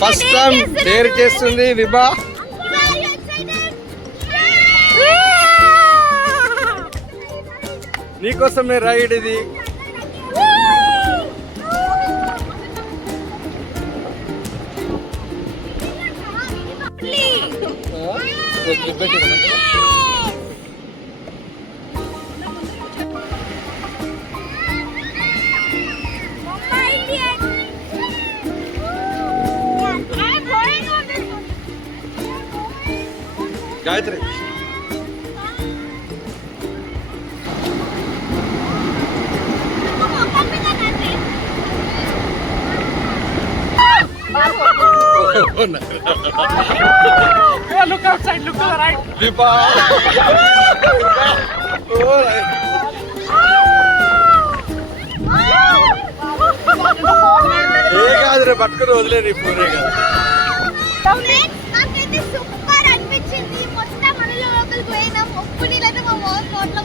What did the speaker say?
First time dare చేస్తుంది విభా. నీకోసమే రైడ్ ఇది. Gayatri look outside, look to the right. విభా ఏ కాదురే పట్టుకుని వదిలే నీ పూరే కాదు. సూపర్ అనిపించింది. మొత్తం మనలో లోపలికి పోయినాం. ఒప్పు నీళ్ళైతే మా మోహన్ నోట్లో